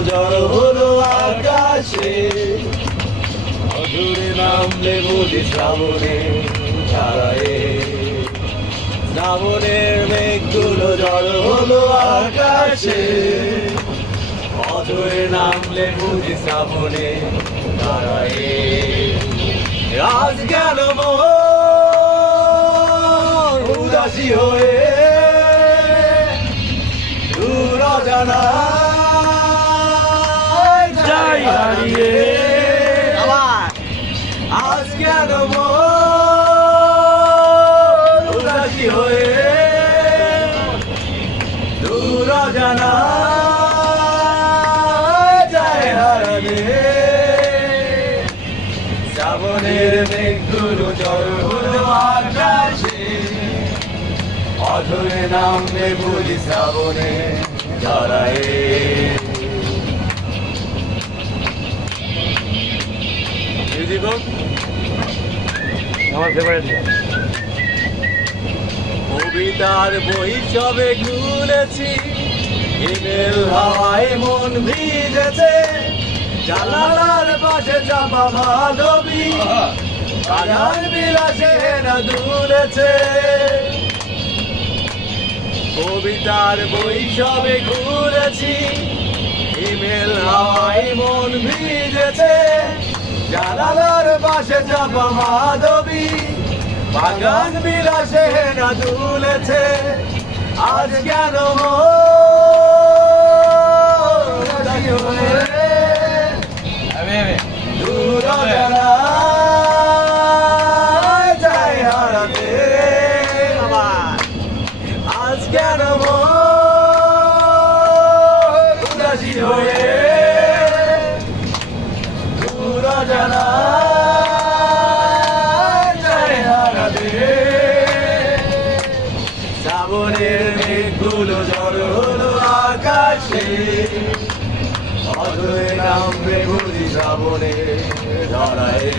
জড়ো হলো আকাশে। অধুরে নামলে বুঝি শ্রাবণে ছাড়ায়ে। শ্রাবণের মেঘগুলো জড়ো হলো আকাশে। অধুরে নামলে বুঝি শ্রাবণে ছাড়ায়ে। আজ গেল উদাসী হয়ে। দূর জানা হারিয়ে আজ কেন উদাসী হয়ে দূর জানা যায় হারিয়ে শ্রাবণের মেঘগুলো জল হলো আকাশে। অধরে নামলে বুঝি শ্রাবণে জড়ায়ে আমার ফেভারিট কবিতার বই সবে খুলেছি। হিমেল হাওয়ায় মন ভিজেছে। জানালার পাশে চাপা মাধবী। বাজার বিলাসে না দুলেছে। কবিতার বই সবে খুলেছি। হিমেল হাওয়ায় মন ভিজেছে। জানালার পাশে চাপা মাধবী। বাগান বিলাসে না দুলেছে। আজ কেন দূর শ্রাবণের মেঘগুলো হলো আকাশে। অধরে নামবে বুঝি শ্রাবণে ধরায়।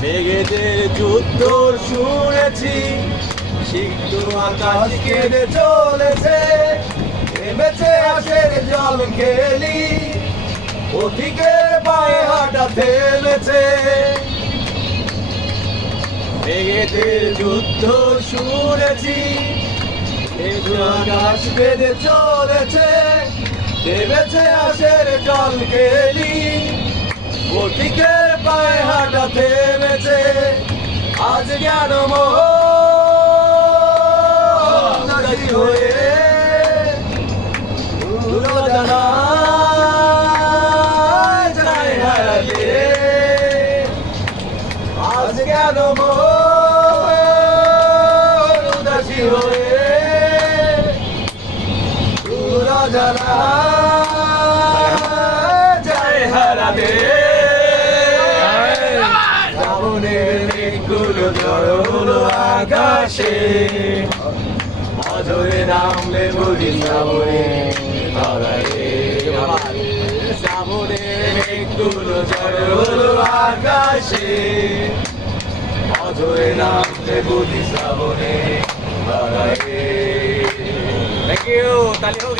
মেঘেদের যুদ্ধ শুনেছি সিদ্ধ আকাশ কেঁদে চলেছে। নেমেছে আসের জল খেলি পথিকের পায়ে হাঁটা থেমেছে মেঘেদের যুদ্ধ শুনেছি। আকাশ বেঁধে চলেছে। নেমেছে আসের জল খেলি পথিকের পায়ে হাঁটা থেমেছে। আজ জ্ঞান মোহী দূর জানায় যায় হারাতে। শ্রাবণের মেঘগুলো জড়ো হলো আকাশে। অজরে নামলে বুঝি শ্রাবণে ধরায়ে শ্রাবণের মেঘগুলো জড়ো হলো আকাশে। অজরে নামলে বুঝি শ্রাবণে থ্যাংক ইউ তালি হোক